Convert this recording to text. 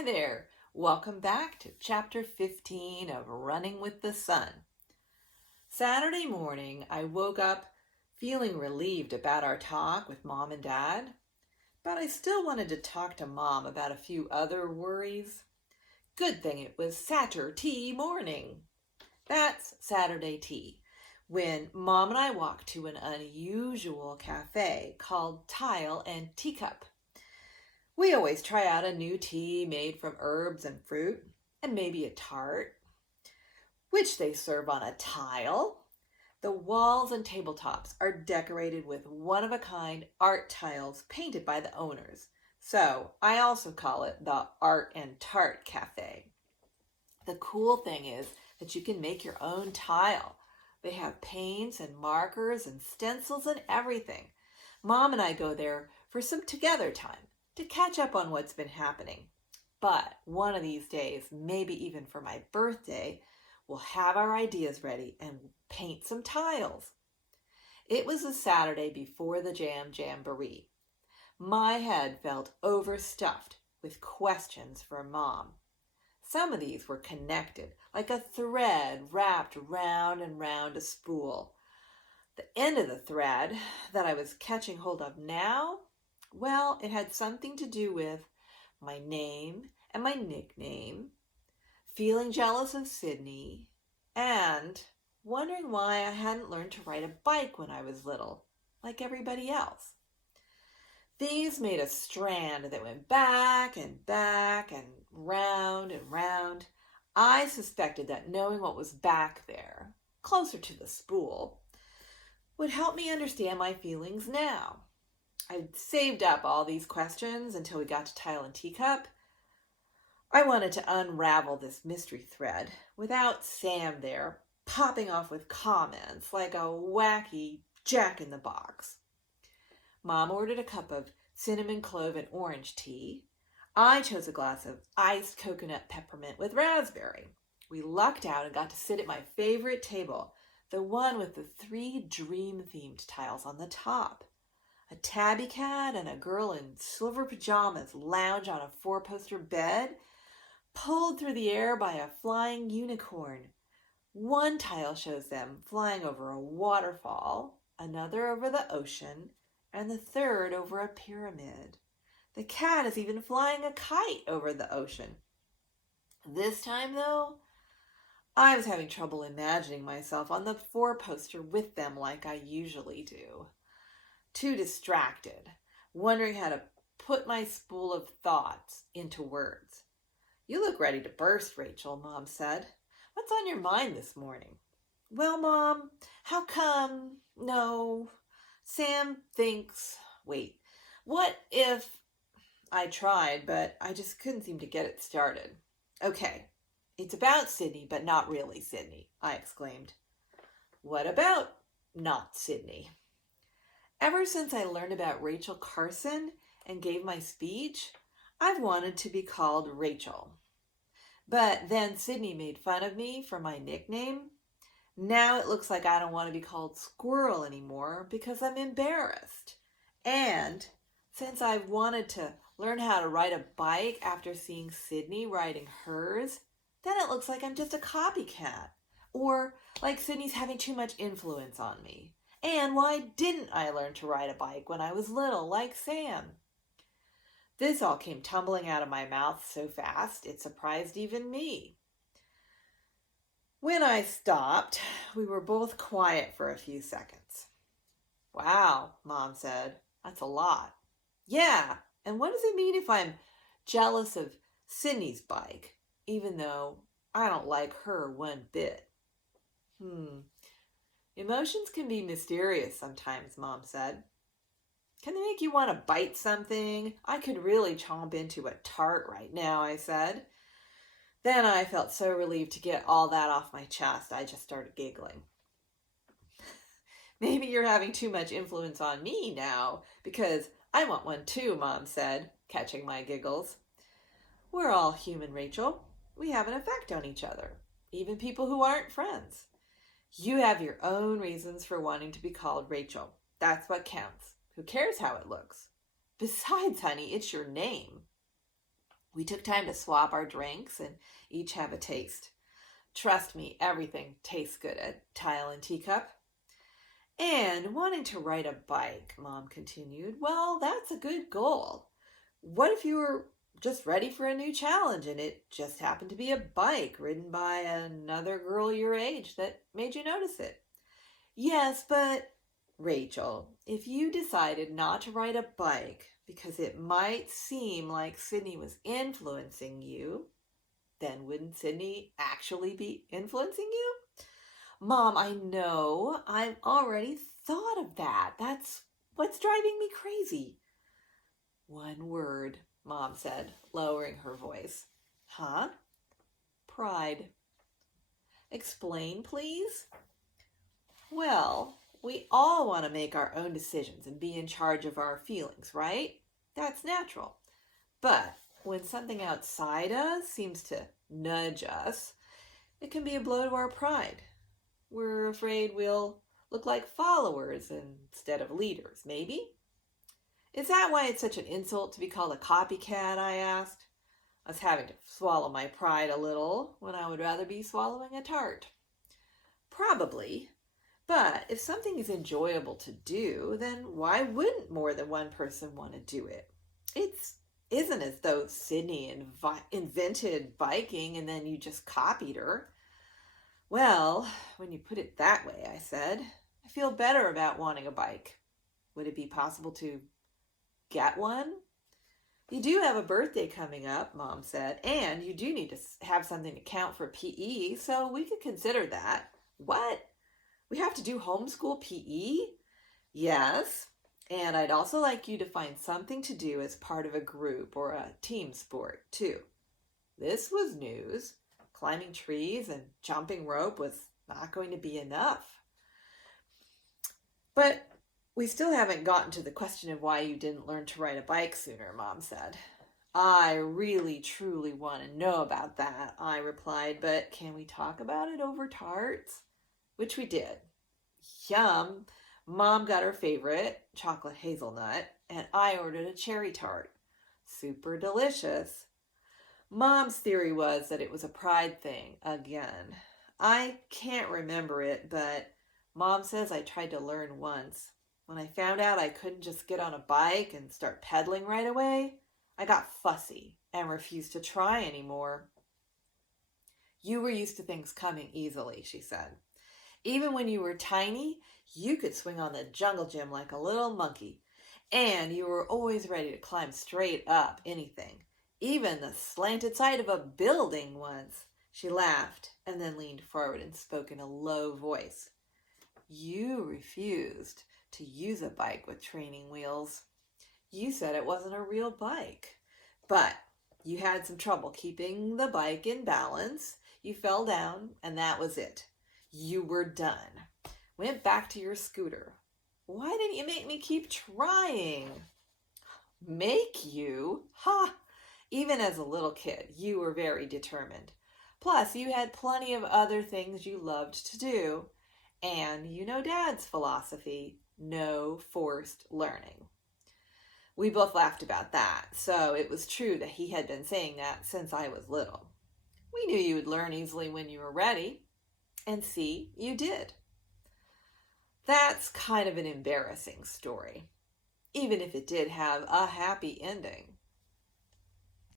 Hi there. Welcome back to Chapter 15 of Running with the Sun. Saturday morning, I woke up feeling relieved about our talk with Mom and Dad, but I still wanted to talk to Mom about a few other worries. Good thing it was Saturday morning. That's Saturday tea, when Mom and I walked to an unusual cafe called Tile and Teacup. We always try out a new tea made from herbs and fruit, and maybe a tart, which they serve on a tile. The walls and tabletops are decorated with one-of-a-kind art tiles painted by the owners, so I also call it the Art and Tart Cafe. The cool thing is that you can make your own tile. They have paints and markers and stencils and everything. Mom and I go there for some together time to catch up on what's been happening. But one of these days, maybe even for my birthday, we'll have our ideas ready and paint some tiles. It was a Saturday before the Jamboree. My head felt overstuffed with questions for Mom. Some of these were connected, like a thread wrapped round and round a spool. The end of the thread that I was catching hold of now, well, it had something to do with my name and my nickname, feeling jealous of Sydney, and wondering why I hadn't learned to ride a bike when I was little, like everybody else. These made a strand that went back and round and round. I suspected that knowing what was back there, closer to the spool, would help me understand my feelings now. I'd saved up all these questions until we got to Tile and Teacup. I wanted to unravel this mystery thread without Sam there popping off with comments like a wacky jack-in-the-box. Mom ordered a cup of cinnamon clove and orange tea. I chose a glass of iced coconut peppermint with raspberry. We lucked out and got to sit at my favorite table, the one with the 3 dream-themed tiles on the top. A tabby cat and a girl in silver pajamas lounge on a 4-poster bed, pulled through the air by a flying unicorn. One tile shows them flying over a waterfall, another over the ocean, and the third over a pyramid. The cat is even flying a kite over the ocean. This time, though, I was having trouble imagining myself on the 4-poster with them like I usually do. Too distracted, wondering how to put my spool of thoughts into words. "You look ready to burst, Rachel," Mom said. "What's on your mind this morning?" "Well, Mom, how come? No, Sam thinks... Wait, what if..." I tried, but I just couldn't seem to get it started. "Okay, it's about Sydney, but not really Sydney," I exclaimed. "What about not Sydney?" Ever since I learned about Rachel Carson and gave my speech, I've wanted to be called Rachel. But then Sydney made fun of me for my nickname. Now it looks like I don't want to be called Squirrel anymore because I'm embarrassed. And since I've wanted to learn how to ride a bike after seeing Sydney riding hers, then it looks like I'm just a copycat. Or like Sydney's having too much influence on me. And why didn't I learn to ride a bike when I was little, like Sam? This all came tumbling out of my mouth so fast, it surprised even me. When I stopped, we were both quiet for a few seconds. "Wow," Mom said, "that's a lot." "Yeah, and what does it mean if I'm jealous of Sydney's bike, even though I don't like her one bit?" "Emotions can be mysterious sometimes," Mom said. "Can they make you want to bite something? I could really chomp into a tart right now," I said. Then I felt so relieved to get all that off my chest, I just started giggling. "Maybe you're having too much influence on me now, because I want one too," Mom said, catching my giggles. "We're all human, Rachel. We have an effect on each other, even people who aren't friends. You have your own reasons for wanting to be called Rachel. That's what counts. Who cares how it looks? Besides, honey, it's your name." We took time to swap our drinks and each have a taste. Trust me, everything tastes good at Tile and Teacup. And wanting to ride a bike, Mom continued, well, that's a good goal. What if you were just ready for a new challenge and it just happened to be a bike ridden by another girl your age that made you notice it? Yes, but Rachel, if you decided not to ride a bike because it might seem like Sydney was influencing you, then wouldn't Sydney actually be influencing you? Mom, I know. I've already thought of that. That's what's driving me crazy. One word, Mom said, lowering her voice. Huh? Pride. Explain, please? Well, we all want to make our own decisions and be in charge of our feelings, right? That's natural. But when something outside us seems to nudge us, it can be a blow to our pride. We're afraid we'll look like followers instead of leaders, maybe? Is that why it's such an insult to be called a copycat, I asked. I was having to swallow my pride a little when I would rather be swallowing a tart. Probably. But if something is enjoyable to do, then why wouldn't more than one person want to do it? It isn't as though Sydney invented biking and then you just copied her. Well, when you put it that way, I said, I feel better about wanting a bike. Would it be possible to get one? You do have a birthday coming up, Mom said, and you do need to have something to count for PE, so we could consider that. What? We have to do homeschool PE? Yes, and I'd also like you to find something to do as part of a group or a team sport, too. This was news. Climbing trees and jumping rope was not going to be enough. But we still haven't gotten to the question of why you didn't learn to ride a bike sooner, Mom said. I really, truly want to know about that, I replied, but can we talk about it over tarts? Which we did. Yum! Mom got her favorite, chocolate hazelnut, and I ordered a cherry tart. Super delicious. Mom's theory was that it was a pride thing again. I can't remember it, but Mom says I tried to learn once. When I found out I couldn't just get on a bike and start pedaling right away, I got fussy and refused to try anymore. You were used to things coming easily, she said. Even when you were tiny, you could swing on the jungle gym like a little monkey, and you were always ready to climb straight up anything. Even the slanted side of a building once. She laughed and then leaned forward and spoke in a low voice. You refused to use a bike with training wheels. You said it wasn't a real bike, but you had some trouble keeping the bike in balance. You fell down and that was it. You were done. Went back to your scooter. Why didn't you make me keep trying? Make you? Ha! Even as a little kid, you were very determined. Plus, you had plenty of other things you loved to do. And you know Dad's philosophy, no forced learning. We both laughed about that, so it was true that he had been saying that since I was little. We knew you would learn easily when you were ready. And see, you did. That's kind of an embarrassing story, even if it did have a happy ending.